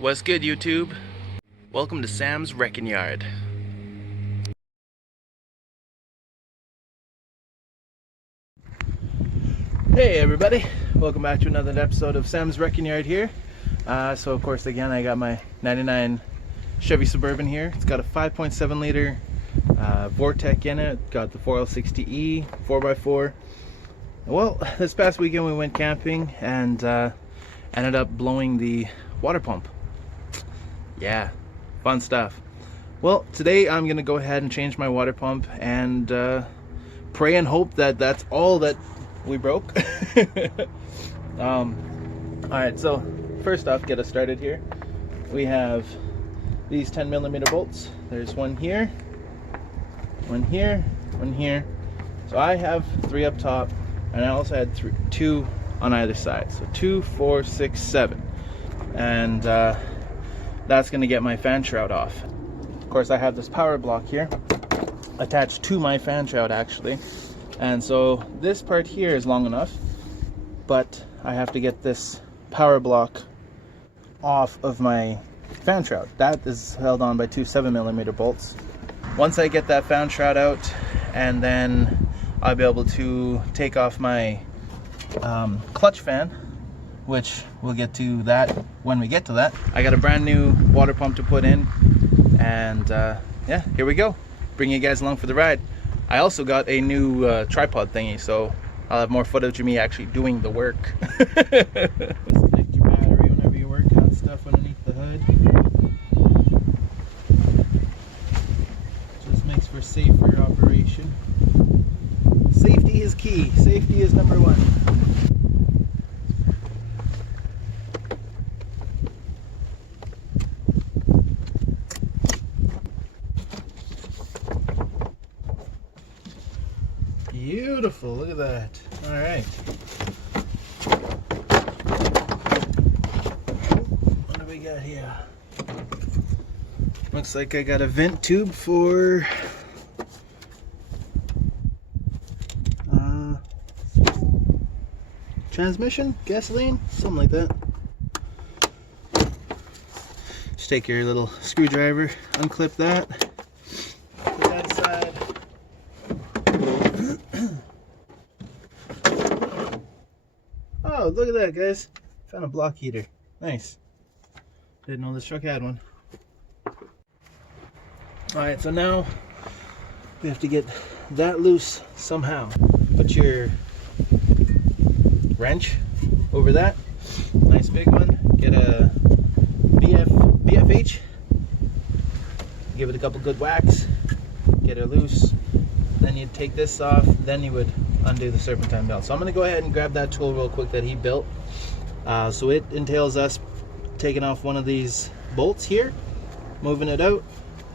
What's good, YouTube? Welcome to Sam's Wreckin Yard. Hey everybody, welcome back to another episode of Sam's Wreckin Yard here. So of course again I got my 99 Chevy Suburban here. It's got a 5.7 liter Vortec in it. Got the 4L60E 4x4. Well, this past weekend we went camping and ended up blowing the water pump. Yeah, fun stuff. Well, today I'm gonna go ahead and change my water pump and pray and hope that that's all that we broke. Alright, so first off, get us started here. We have these 10mm bolts. There's one here, one here, one here. So I have 3 up top, and I also had 2 on either side. So 2, 4, 6, 7. And that's gonna get my fan shroud off. Of course, I have this power block here attached to my fan shroud actually. And so this part here is long enough, but I have to get this power block off of my fan shroud. That is held on by 2 7mm bolts. Once I get that fan shroud out, and then I'll be able to take off my clutch fan, which we'll get to that when we get to that. I got a brand new water pump to put in, and yeah, here we go. Bring you guys along for the ride. I also got a new tripod thingy, so I'll have more footage of me actually doing the work. Disconnect your battery whenever you're working on stuff underneath the hood. Just makes for safer operation. Safety is key. Safety is number 1. Beautiful, look at that. All right. What do we got here? Looks like I got a vent tube for transmission, gasoline, something like that. Just take your little screwdriver, unclip that, put that aside. Oh, look at that, guys. Found a block heater. Nice. Didn't know this truck had one. Alright, so now we have to get that loose somehow. Put your wrench over that. Nice big one. Get a BFH. Give it a couple good whacks. Get it loose. Then you'd take this off. Then you would undo the serpentine belt. So I'm going to go ahead and grab that tool real quick that he built. So it entails us taking off one of these bolts here, moving it out,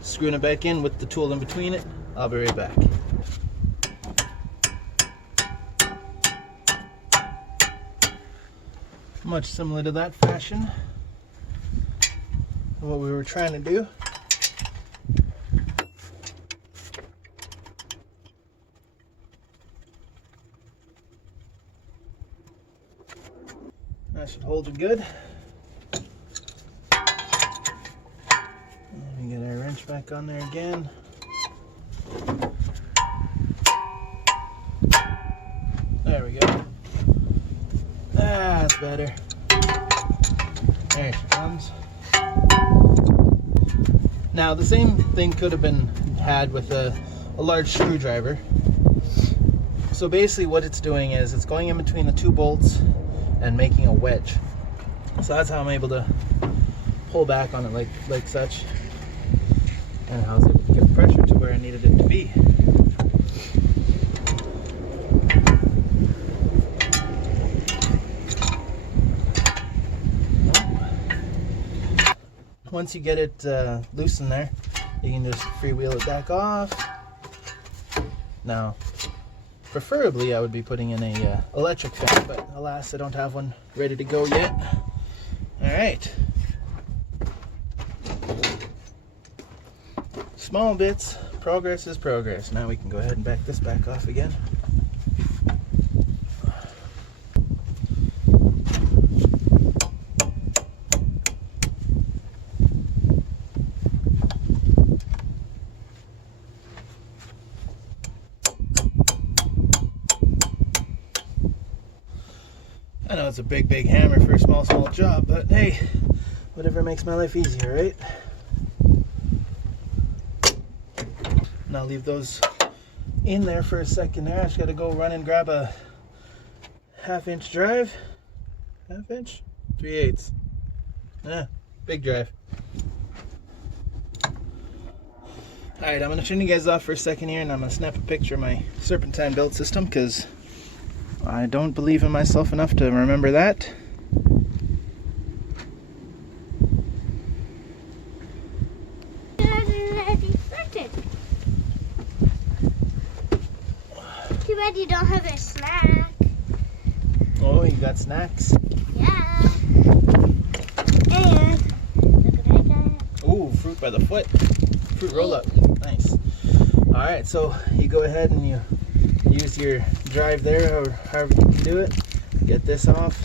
screwing it back in with the tool in between it. I'll be right back. Much similar to that fashion, what we were trying to do. That should hold it good. Let me get our wrench back on there again. There we go. That's better. There she comes. Now the same thing could have been had with a large screwdriver. So basically what it's doing is it's going in between the 2 bolts and making a wedge. So that's how I'm able to pull back on it like such, and I was able to get pressure to where I needed it to be. Once you get it loose in there, you can just freewheel it back off. Now, preferably I would be putting in a electric fan, but alas, I don't have one ready to go yet. Alright. Small bits, progress is progress. Now we can go ahead and back this back off again. I know it's a big hammer for a small job, but hey, whatever makes my life easier, right? And I'll leave those in there for a second there. I just gotta go run and grab a 1/2 inch drive. 1/2 inch? 3/8. Yeah, big drive. Alright, I'm gonna turn you guys off for a second here and I'm gonna snap a picture of my serpentine belt system because I don't believe in myself enough to remember that. Too bad you don't have a snack. Oh, you got snacks? Yeah. And look at that. Ooh, fruit by the foot. Fruit roll up. Nice. Alright, so you go ahead and you use your drive there or however you can do it. Get this off.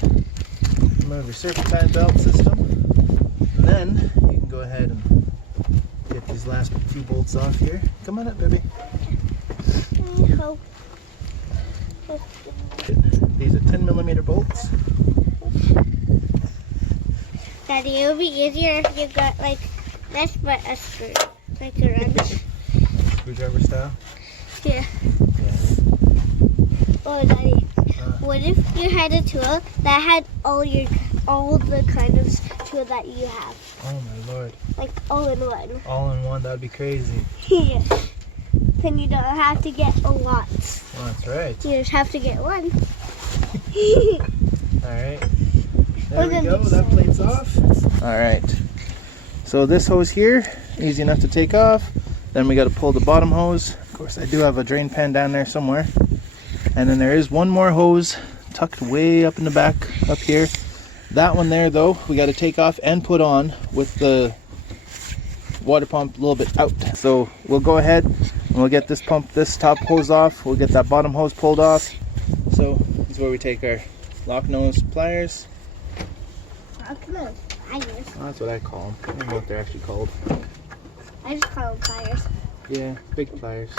Remove your serpentine belt system. And then you can go ahead and get these last few bolts off here. Come on up, baby. These are 10mm bolts. Daddy, it would be easier if you got like this, but a screw, like a wrench. Screwdriver style? Yeah. Oh, Daddy, what if you had a tool that had all the kind of tool that you have? Oh my lord. Like all in one. All in one, that'd be crazy. Yeah. Then you don't have to get a lot. Well, that's right. You just have to get one. Alright. There we go, that plate's off. Alright. So this hose here, easy enough to take off. Then we got to pull the bottom hose. Of course, I do have a drain pan down there somewhere. And then there is one more hose tucked way up in the back up here. That one there though, we got to take off and put on with the water pump a little bit out. So we'll go ahead and we'll get this top hose off. We'll get that bottom hose pulled off. So this is where we take our lock nose pliers. Lock nose pliers? Oh, that's what I call them. I don't know what they're actually called. I just call them pliers. Yeah, big pliers.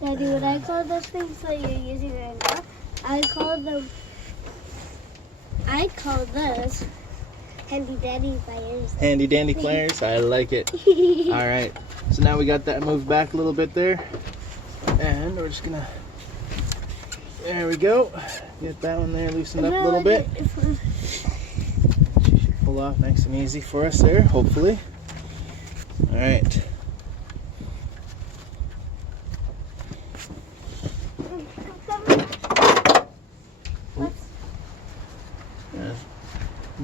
Daddy, what I call those things that you're using right now, I call those handy dandy pliers. Handy dandy pliers, I like it. Alright, so now we got that moved back a little bit there. And we're just gonna, there we go. Get that one there loosened up a little bit. She should pull off nice and easy for us there, hopefully. Alright.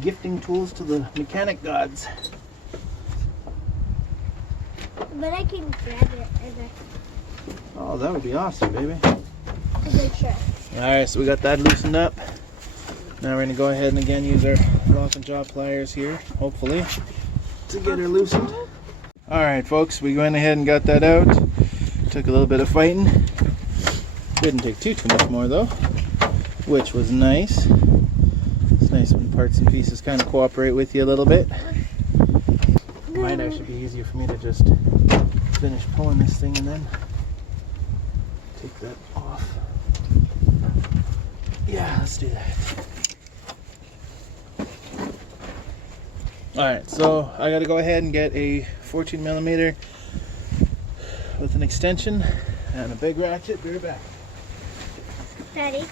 Gifting tools to the mechanic gods. But I can grab it and Oh, that would be awesome, baby. sure. Alright, so we got that loosened up. Now we're going to go ahead and again use our lock and jaw pliers here, hopefully, to get her loosened. Alright folks, we went ahead and got that out. Took a little bit of fighting. Didn't take too much more though, which was nice. It's nice when parts and pieces kind of cooperate with you a little bit. It might actually be easier for me to just finish pulling this thing and then take that off. Yeah, let's do that. Alright, so I gotta go ahead and get a 14mm with an extension and a big ratchet. Be right back. Daddy,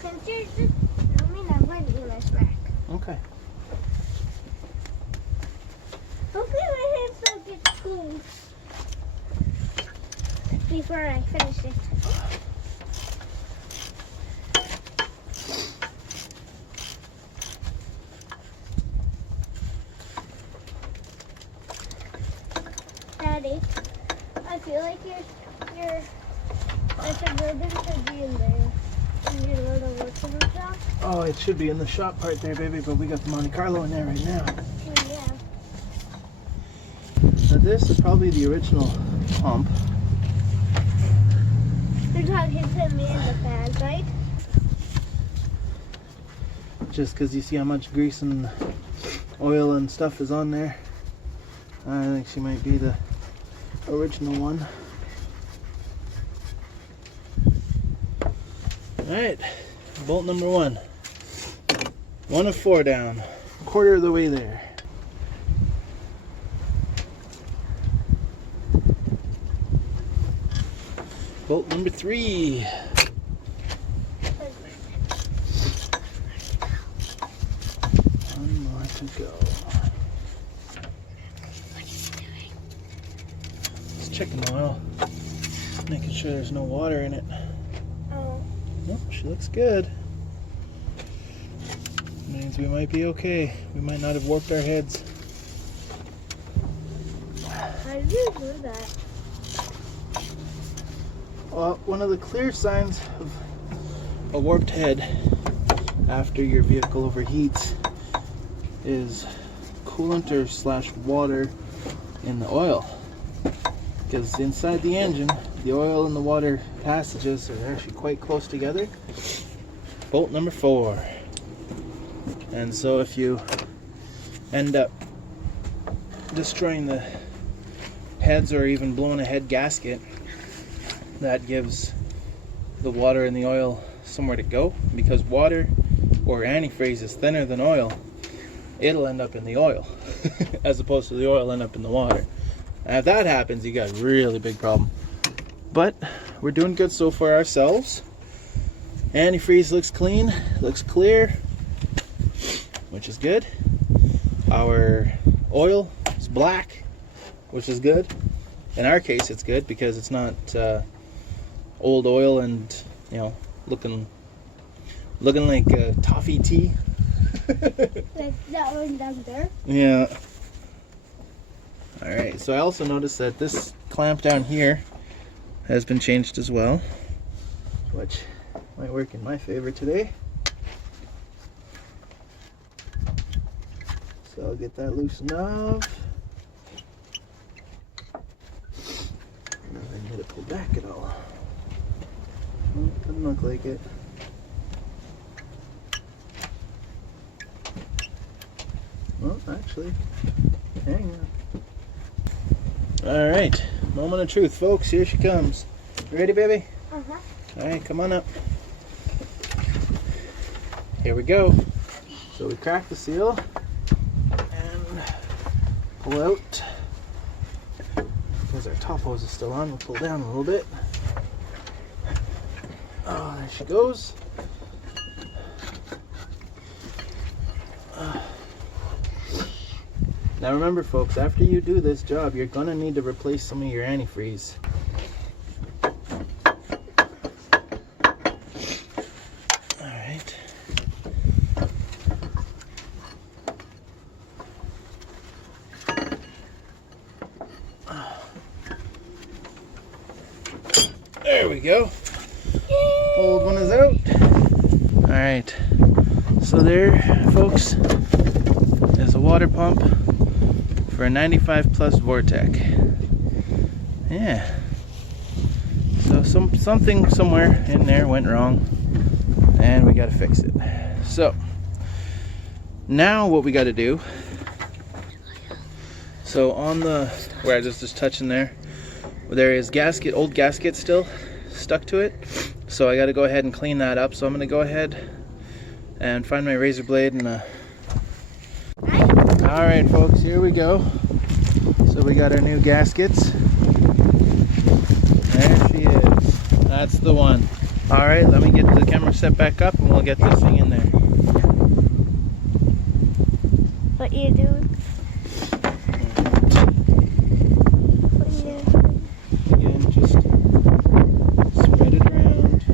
since you're just filming, I'm going to do my snack. Okay. Hopefully my hands don't get cold before I finish it. Daddy, I feel like your Suburban should be in there. In your little workshop shop. Oh, it should be in the shop part there, baby, but we got the Monte Carlo in there right now. Oh, yeah. Now this is probably the original pump. You're talking to me in the fans, right? Just because you see how much grease and oil and stuff is on there. I think she might be the original one. Alright, Bolt number 1. 1 of 4 down. Quarter of the way there. Bolt number 3. One more to go. Just checking the oil. Making sure there's no water in it. Oh. Nope, she looks good. Means we might be okay. We might not have warped our heads. How did you do that? Well, one of the clear signs of a warped head after your vehicle overheats is coolant or slash water in the oil. Because inside the engine, the oil and the water passages are actually quite close together. Bolt number 4. And so if you end up destroying the heads or even blowing a head gasket, that gives the water and the oil somewhere to go. Because water or antifreeze is thinner than oil, it'll end up in the oil as opposed to the oil end up in the water. And if that happens, you got a really big problem. But we're doing good so far ourselves. Antifreeze looks clean, looks clear, which is good. Our oil is black, which is good. In our case, it's good because it's not old oil and, you know, looking like toffee tea. Like that one down there? Yeah. Alright, so I also noticed that this clamp down here has been changed as well, which might work in my favor today. So I'll get that loosened off. Nothing here to pull back at all. Well, doesn't look like it. Well, actually, hang on. Alright, moment of truth, folks. Here she comes. You ready, baby? Uh-huh. Alright, come on up. Here we go. So we crack the seal and pull out. Because our top hose is still on, we'll pull down a little bit. Oh, there she goes. Now remember, folks, after you do this job, you're going to need to replace some of your antifreeze. Alright. There we go. Old one is out. Alright. So there, folks, is a water pump for a 95 plus Vortec. Yeah. So something somewhere in there went wrong and we got to fix it. So now what we got to do, so on the, where I just touching there is old gasket still stuck to it. So I got to go ahead and clean that up. So I'm going to go ahead and find my razor blade and Alright folks, here we go. So we got our new gaskets. There she is. That's the one. Alright, let me get the camera set back up and we'll get this thing in there. What you doing? Again, just spread it around.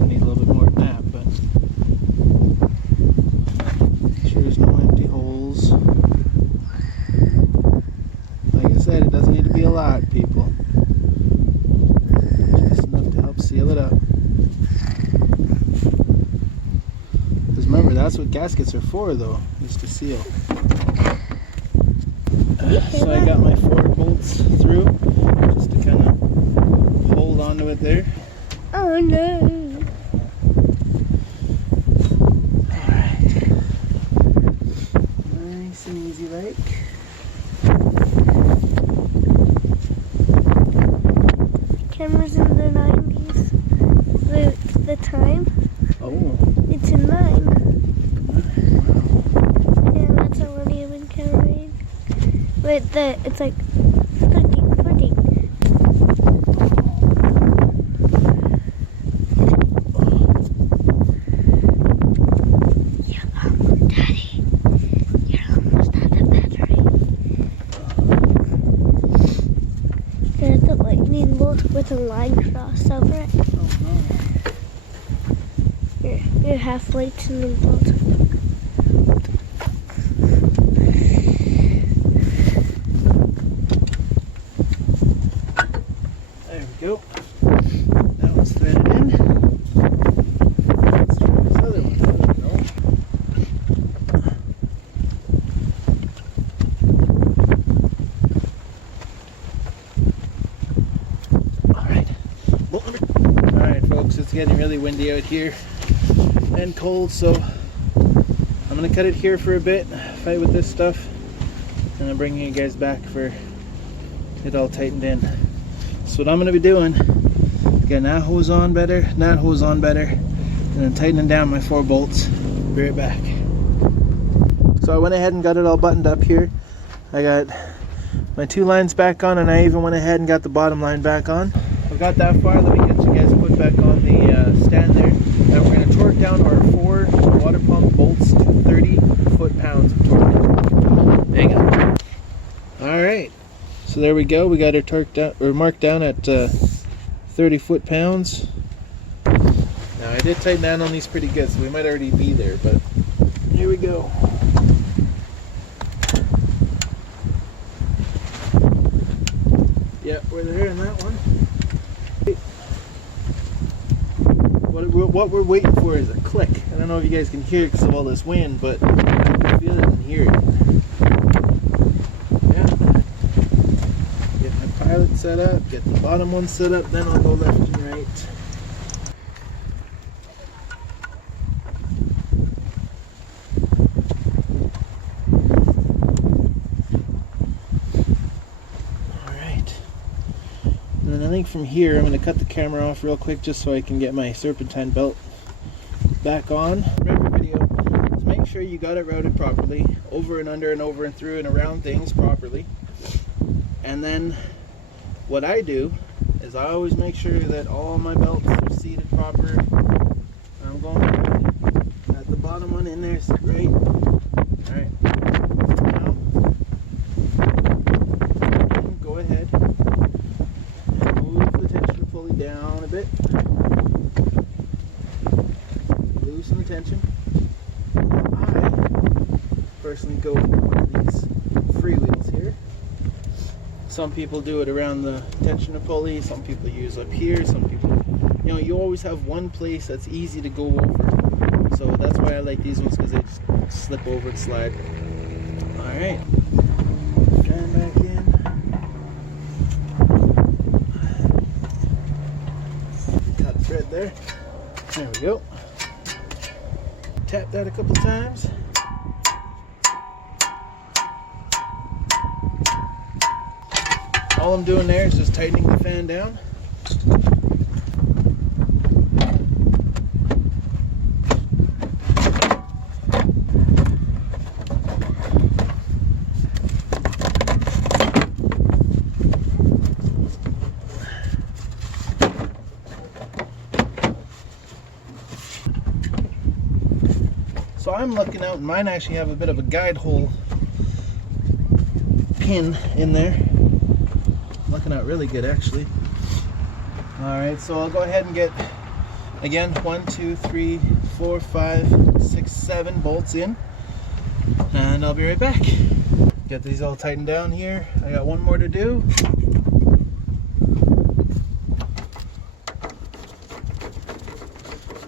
I need a little bit more than that, but make sure there's no empty holes. Like I said, it doesn't need to be a lot, people. Just enough to help seal it up. Because remember, that's what gaskets are for, though, is to seal. So I got my 4 bolts through, just to kind of hold onto it there. Oh no! Alright. Nice and easy like. Cameras in the 90s. The time. Oh. They it's like flirting. Daddy, you're almost out of battery. There's the lightning bolt with a line crossed over it. Oh no. You're half lightning bolt. There we go. That one's threaded in. Let's try this other one. Alright. Alright folks, it's getting really windy out here and cold, so I'm gonna cut it here for a bit, fight with this stuff, and I'm bringing you guys back for it all tightened in. So what I'm gonna be doing, getting that hose on better, and then tightening down my 4 bolts. Be right back. So I went ahead and got it all buttoned up here. I got my 2 lines back on, and I even went ahead and got the bottom line back on. I got that far. Let me get you guys put back on the stand there. Now we're gonna torque down our 4 water pump bolts to 30 foot-pounds of torque. Hang on. All right. So there we go. We got her torqued down, or marked down at 30 foot-pounds. Now I did tighten down on these pretty good, so we might already be there, but here we go. Yeah, we're there in that one. What we're waiting for is a click. I don't know if you guys can hear it because of all this wind, but I can feel it and hear it. Pilot set up, get the bottom one set up, then I'll go left and right. Alright. And then I think from here I'm going to cut the camera off real quick just so I can get my serpentine belt back on. Remember video, to make sure you got it routed properly, over and under and over and through and around things properly. And then what I do is I always make sure that all my belts are seated proper. I'm going at the bottom one in there, sit right. Alright. Now, go ahead and move the tension pulley down a bit. Loosen the tension. I personally go with one of these freewheels here. Some people do it around the tensioner pulley, some people use up here, some people, you know, you always have one place that's easy to go over. So that's why I like these ones, because they just slip over and slide. Alright, fan back in. Cut thread there. There we go. Tap that a couple times. All I'm doing there is just tightening the fan down. So I'm looking out, and mine actually have a bit of a guide hole pin in there. Looking out really good actually. Alright, so I'll go ahead and get, again, 1, 2, 3, 4, 5, 6, 7 bolts in, and I'll be right back. Get these all tightened down here. I got one more to do.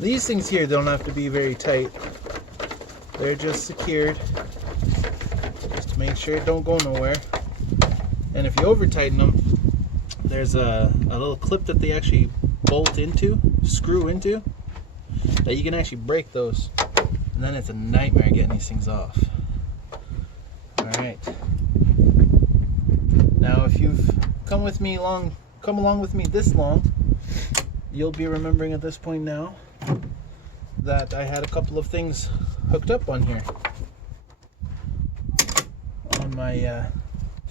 These things here don't have to be very tight. They're just secured, just to make sure it don't go nowhere. And if you over tighten them, there's a little clip that they actually bolt into, screw into, that you can actually break those, and then it's a nightmare getting these things off. Alright. Now if you've come along with me this long, you'll be remembering at this point now that I had a couple of things hooked up on here. On my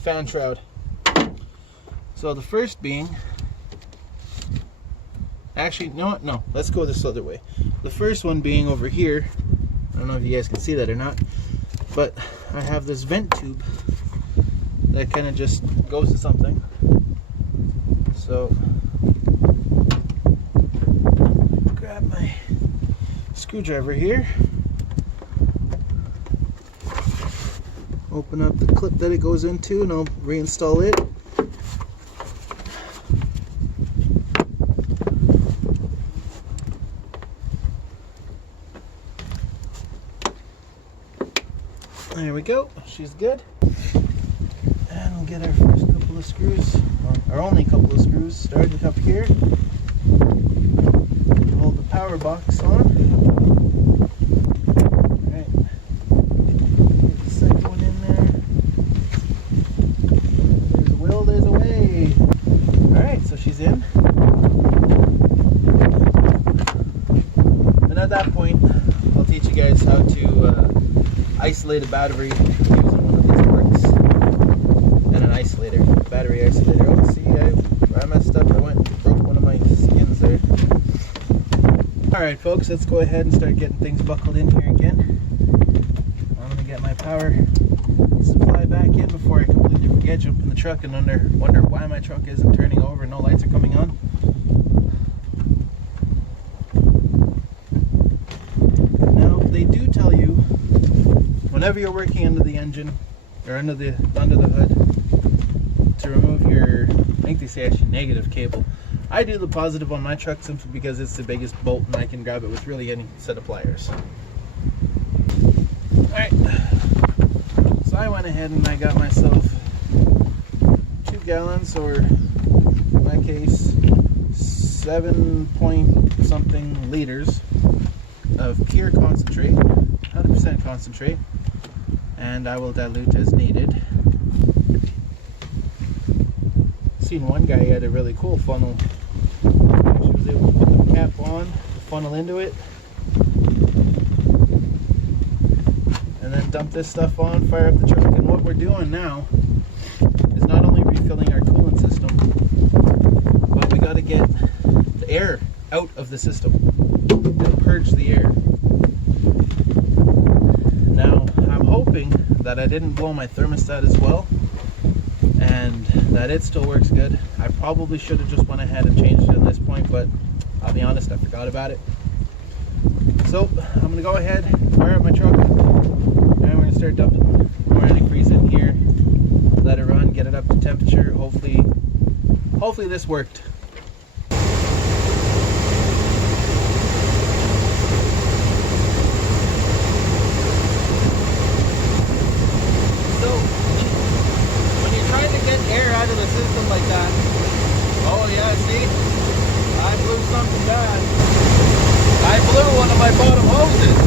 fan shroud. So the first being, actually, no, let's go this other way. The first one being over here. I don't know if you guys can see that or not, but I have this vent tube that kind of just goes to something. So grab my screwdriver here, open up the clip that it goes into, and I'll reinstall it. There we go, she's good. And we'll get our first couple of screws, or our only couple of screws, started up here. Hold the power box on. Alright, get the second one in there. There's a will, there's a way. Alright, so she's in. And at that point, I'll teach you guys how to isolate a battery using one of these ports and an isolator, battery isolator. Oh, see, I messed up. I broke one of my skins there. Alright folks, let's go ahead and start getting things buckled in here again. I'm going to get my power supply back in before I completely forget, jump in the truck and wonder why my truck isn't turning over and no lights are coming on. Now, they do tell you whenever you're working under the engine or under the hood to remove your, I think they say actually negative cable. I do the positive on my truck simply because it's the biggest bolt and I can grab it with really any set of pliers. Alright, so I went ahead and I got myself 2 gallons, or in my case 7 point something liters of pure concentrate, 100% concentrate, and I will dilute as needed. Seen one guy had a really cool funnel. She was able to put the cap on, the funnel into it, and then dump this stuff on, fire up the truck. And what we're doing now is not only refilling our coolant system, but we got to get the air out of the system. It'll purge the air. Now, I'm hoping that I didn't blow my thermostat as well, and that it still works good. I probably should have just went ahead and changed it at this point, but I'll be honest, I forgot about it. So I'm gonna go ahead, fire up my truck, and we're gonna start dumping more antifreeze in here, let it run, get it up to temperature. Hopefully this worked. Air out of the system like that. Oh yeah, see? I blew something bad. I blew one of my bottom hoses.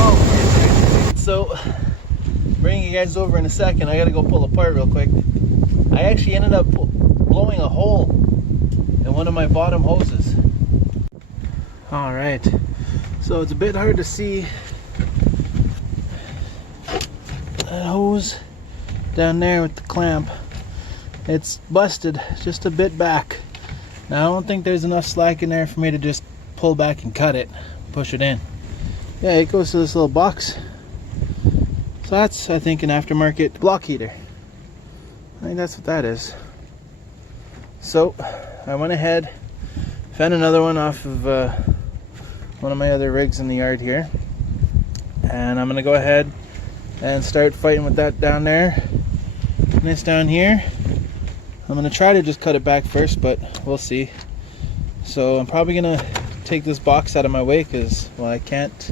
Oh, so bringing you guys over in a second. I gotta go pull apart real quick. I actually ended up blowing a hole in one of my bottom hoses. Alright, so it's a bit hard to see that hose down there with the clamp. It's busted just a bit back. Now I don't think there's enough slack in there for me to just pull back and cut it, push it in. Yeah, it goes to this little box. So that's, I think, an aftermarket block heater. I think that's what that is. So I went ahead, found another one off of one of my other rigs in the yard here, and I'm gonna go ahead and start fighting with that down there. And this down here, I'm gonna try to just cut it back first, but we'll see. So I'm probably gonna take this box out of my way because, well, I can't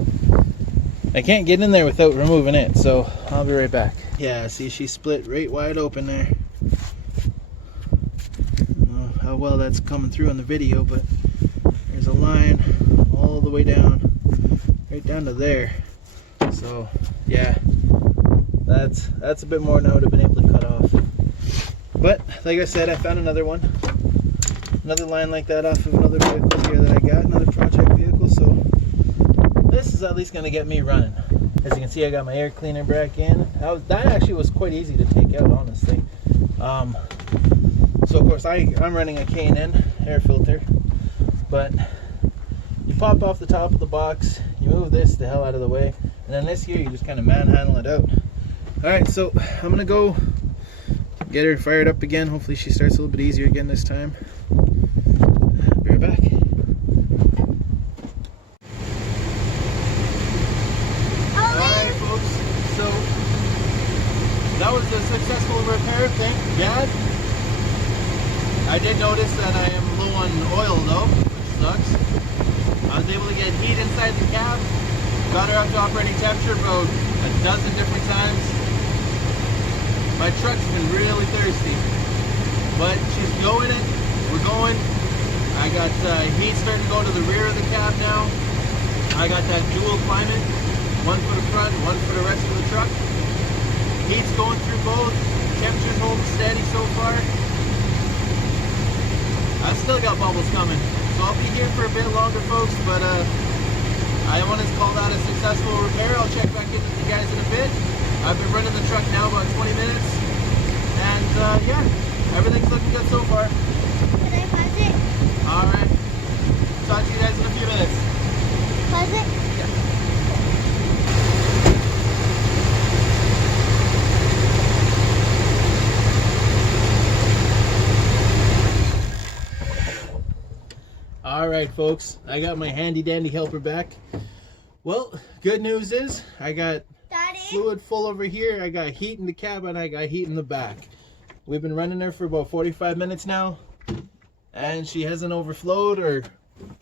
get in there without removing it. So I'll be right back. Yeah, see, she split right wide open there. I don't know how well that's coming through in the video, but there's a line all the way down, right down to there. So yeah, that's a bit more than I would have been able to cut off. But like I said, I found another one, another line like that off of another vehicle here that I got, another project vehicle. So this is at least going to get me running. As you can see, I got my air cleaner back in. That actually was quite easy to take out, honestly. So of course I'm running a K&N air filter, but you pop off the top of the box, you move this the hell out of the way, and then this here you just kind of manhandle it out. Alright, so I'm gonna go get her fired up again. Hopefully she starts a little bit easier again this time. Be right back. Alright folks, so that was a successful repair, thank God. I did notice that I am low on oil though, which sucks. I was able to get heat inside the cab, got her up to operating temperature about a dozen different times. My truck's been really thirsty, but she's going it, we're going. I got heat starting to go to the rear of the cab now. I got that dual climate, one for the front, one for the rest of the truck. Heat's going through both, temperature's holding steady so far. I've still got bubbles coming, so I'll be here for a bit longer, folks, but I want to call that a successful repair. I'll check back in with you guys in a bit. I've been running the truck now about 20 minutes, and yeah, everything's looking good so far. Can I pause it? Alright, talk to you guys in a few minutes. Pause it? Yeah. Alright folks, I got my handy dandy helper back. Well, good news is I got Daddy? fluid full over here, I got heat in the cab, and I got heat in the back. We've been running her for about 45 minutes now, and she hasn't overflowed or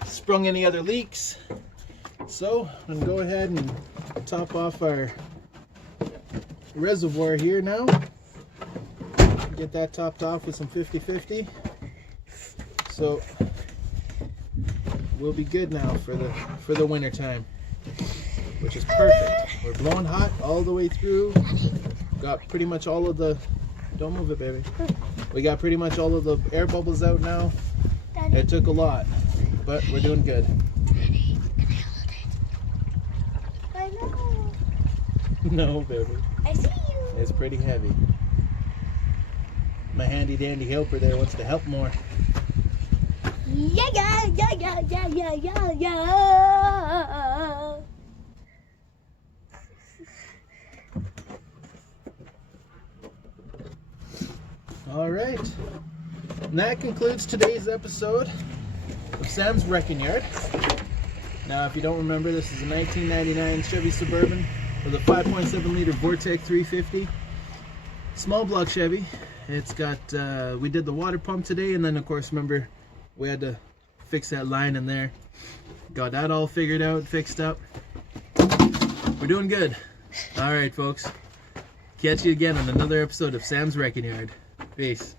sprung any other leaks. So I'm gonna go ahead and top off our reservoir here now. Get that topped off with some 50/50. So we'll be good now for the winter time, which is perfect. We're blowing hot all the way through. Got pretty much all of the, don't move it baby. We got pretty much all of the air bubbles out now. Daddy. It took a lot, but we're doing good. Daddy, can I hold it? I know. No baby, I see you. it's pretty heavy. My handy dandy helper there wants to help more. Yeah, yeah, yeah, yeah, yeah, yeah, yeah, yeah. All right, and that concludes today's episode of Sam's Wrecking Yard. Now, if you don't remember, this is a 1999 Chevy Suburban with a 5.7 liter Vortec 350. Small block Chevy. It's got, we did the water pump today, and then of course, remember, we had to fix that line in there. Got that all figured out, fixed up. We're doing good. All right, folks. Catch you again on another episode of Sam's Wrecking Yard. Peace.